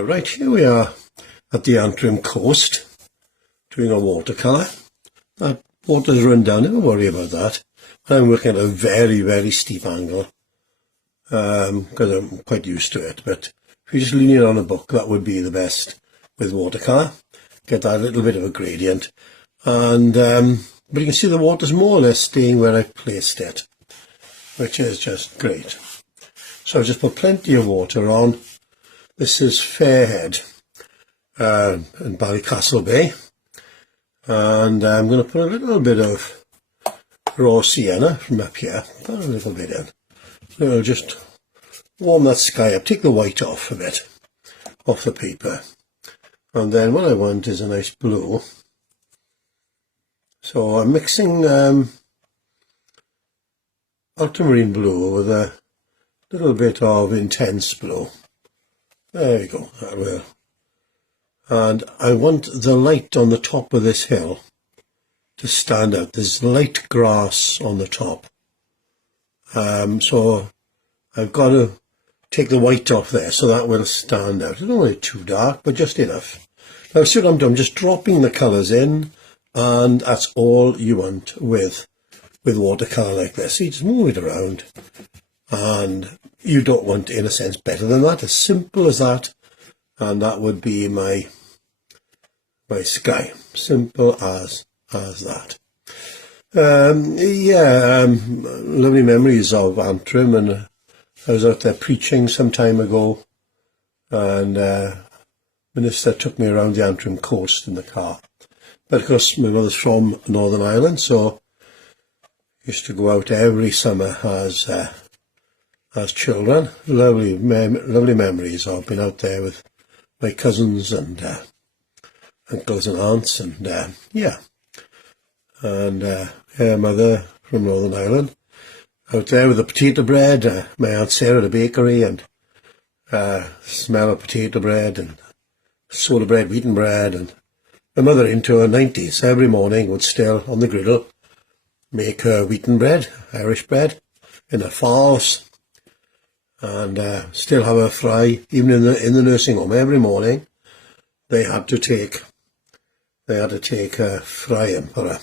Right, here we are at the Antrim coast doing a watercolour. That water's run down, never worry about that. I'm working at a very steep angle because I'm quite used to it, but if you just lean it on a book, that would be the best with watercolour. Get that little bit of a gradient, and but you can see the water's more or less staying where I've placed it, which is just great. So I've just put plenty of water on. This is Fairhead in Ballycastle Bay, and I'm going to put a little bit of raw sienna from up here, put a little bit in. So it'll just warm that sky up, take the white off a bit, off the paper. And then what I want is a nice blue. So I'm mixing ultramarine blue with a little bit of intense blue. There we go, that will. And I want the light on the top of this hill to stand out. There's light grass on the top. So I've got to take the white off there so that will stand out. I don't want it too dark, but just enough. Now see what I'm doing, I'm just dropping the colours in, and that's all you want with watercolour like this. So you just move it around, and you don't want, in a sense, better than that. As simple as that, and that would be my sky. Simple as that. Lovely memories of Antrim, and I was out there preaching some time ago, and Minister took me around the Antrim coast in the car. But of course my mother's from Northern Ireland, so I used to go out every summer as children. Lovely memories. I've been out there with my cousins and uncles and aunts, and mother from Northern Ireland. Out there with the potato bread, my Aunt Sarah at the bakery, and smell of potato bread and soda bread, wheaten bread, and my mother into her 90s every morning would still on the griddle make her wheaten bread, Irish bread, in her farce, and still have her fry even in the nursing home every morning. They had to take fry him for her.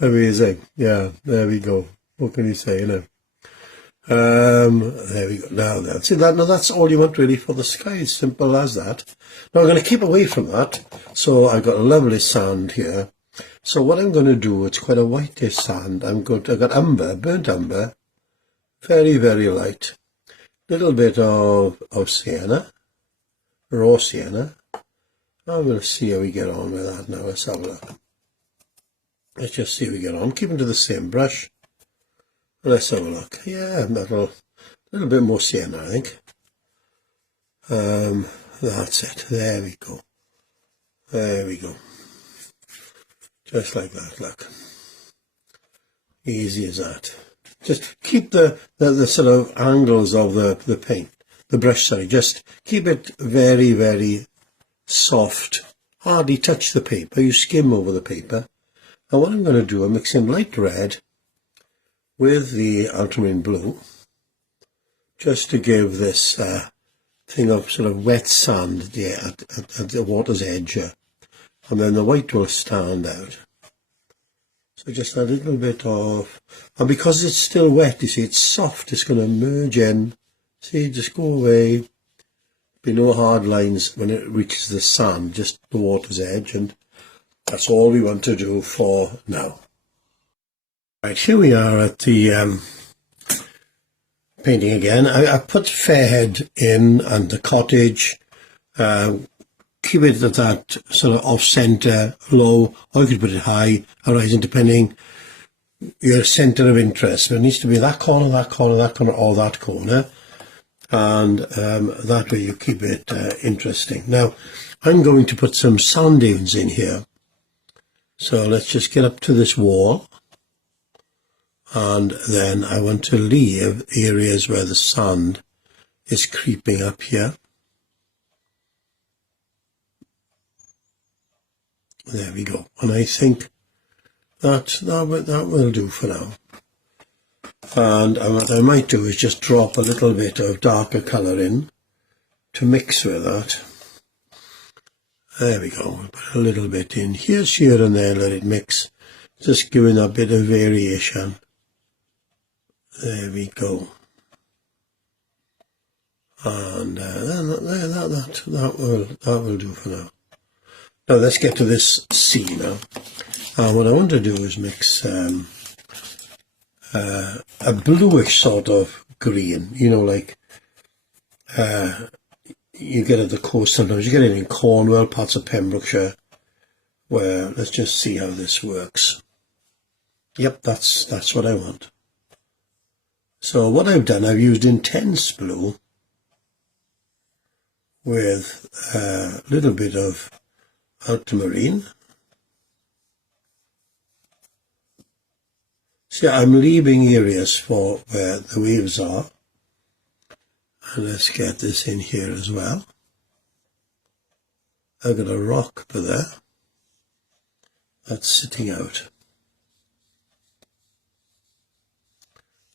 Amazing. Yeah, there we go. What can you say, There we go. Now that's all you want really for the sky. It's simple as that. Now I'm going to keep away from that. So I've got a lovely sand here. So what I'm going to do, it's quite a whitish sand. I've got umber, burnt umber, very light. Little bit of sienna, raw sienna. I'm going to see how we get on with that now. Let's have a look. Let's just see how we get on. Keeping to the same brush. Let's have a look. Yeah, a little bit more sienna, I think. That's it. There we go. There we go. Just like that, look. Easy as that. Just keep the sort of angles of the paint, the brush, sorry. Just keep it very soft. Hardly touch the paper. You skim over the paper. And what I'm going to do, I'm mixing light red with the ultramarine blue, just to give this thing of sort of wet sand at the water's edge, and then the white will stand out. So just a little bit of, and because it's still wet, you see, it's soft, it's going to merge in. See, just go away. Be no hard lines when it reaches the sand, just the water's edge, and that's all we want to do for now. Right, here we are at the painting again. I put Fairhead in and the cottage. Keep it at that sort of off-centre, low, or you could put it high or rising, depending your centre of interest. But it needs to be that corner, or that corner. And that way you keep it interesting. Now, I'm going to put some sand dunes in here. So let's just get up to this wall. And then I want to leave areas where the sand is creeping up here. There we go. And I think that will do for now. And what I might do is just drop a little bit of darker colour in to mix with that. There we go. We'll put a little bit in here and there, let it mix, just giving a bit of variation. There we go. And that will do for now. Now let's get to this sea now. And what I want to do is mix a bluish sort of green, you know, like you get at the coast sometimes. You get it in Cornwall, parts of Pembrokeshire, where let's just see how this works. Yep, that's what I want. So what I've done, I've used intense blue with a little bit of ultramarine. See, I'm leaving areas for where the waves are. And let's get this in here as well. I've got a rock over there that's sitting out.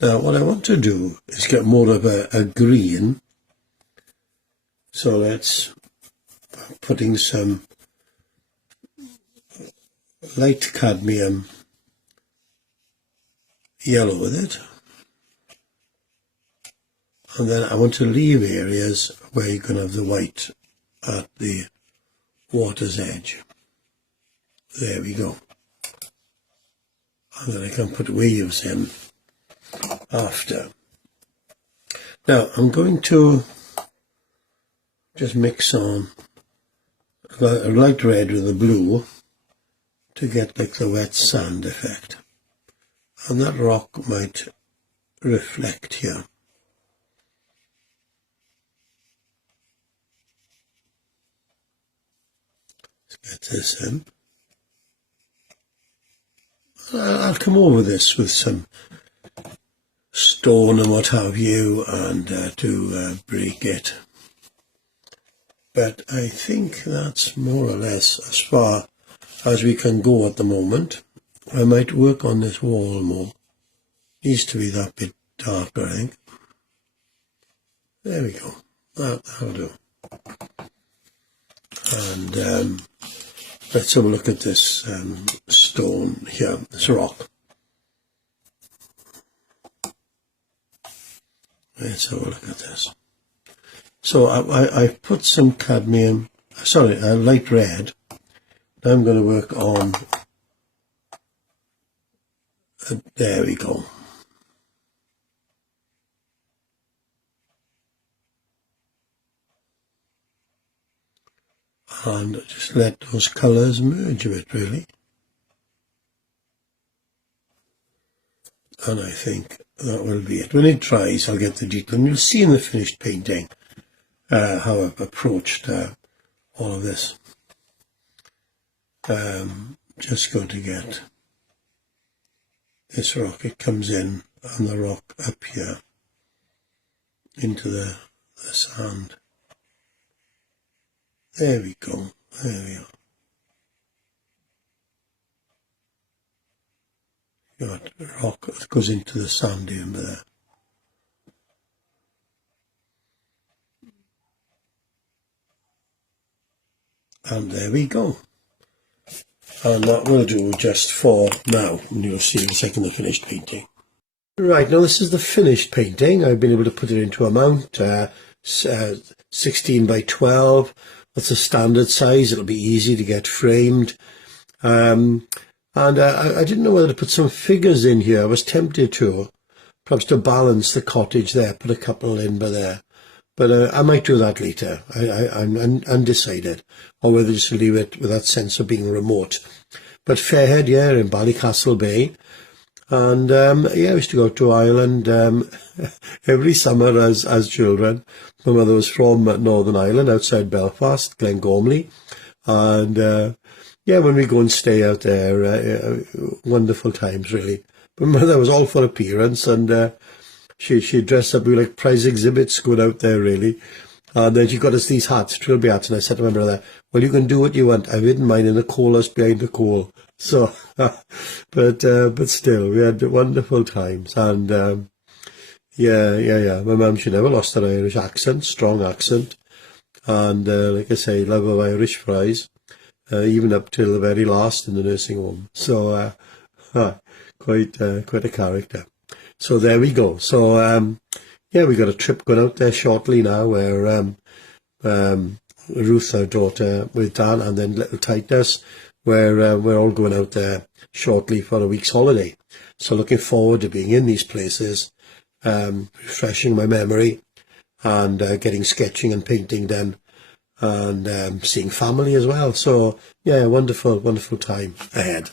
Now what I want to do is get more of a green. So let's putting some light cadmium yellow with it. And then I want to leave areas where you can have the white at the water's edge. There we go. And then I can put waves in after. Now I'm going to just mix on a light red with a blue to get like the wet sand effect. And that rock might reflect here. Let's get this in. I'll come over this with some stone and what have you, and to break it. But I think that's more or less as far as we can go at the moment. I might work on this wall more. Needs to be that bit darker, I think. There we go. That'll do. And let's have a look at this stone here, this rock. Let's have a look at this. So I've put some cadmium, sorry, light red. Now I'm going to work on, there we go. And just let those colours merge a bit, really. And I think that will be it. When it dries, I'll get the detail. And you'll see in the finished painting how I've approached all of this. Just going to get this rock. It comes in, and the rock up here into the sand. There we go. There we are. Got a rock that goes into the sand in there. And there we go. And that will do just for now. And you'll see in a second the finished painting. Right, now this is the finished painting. I've been able to put it into a mount, 16 by 12. That's a standard size. It'll be easy to get framed. And I didn't know whether to put some figures in here. I was tempted to, perhaps to balance the cottage there, put a couple in by there. But I might do that later. I'm undecided, or whether just leave it with that sense of being remote. But Fairhead, yeah, in Ballycastle Bay. And yeah, I used to go to Ireland every summer as children. My mother was from Northern Ireland, outside Belfast, Glengormley. And yeah, when we go and stay out there, wonderful times, really. But my mother was all for appearance, and she dressed up with like prize exhibits going out there, really. And then she got us these hats, trilby hats, and I said to my brother, well, you can do what you want. I've hidden mine in the coal house behind the coal. So, but still, we had wonderful times. And yeah. My mum, she never lost her Irish accent, strong accent. and like I say, love of Irish fries, even up till the very last in the nursing home. So quite a character. So there we go. So yeah, we got a trip going out there shortly now, where Ruth, our daughter, with Dan, and then little Titus, where we're all going out there shortly for a week's holiday. So looking forward to being in these places, refreshing my memory, and getting sketching and painting done, and seeing family as well. So yeah, wonderful time ahead.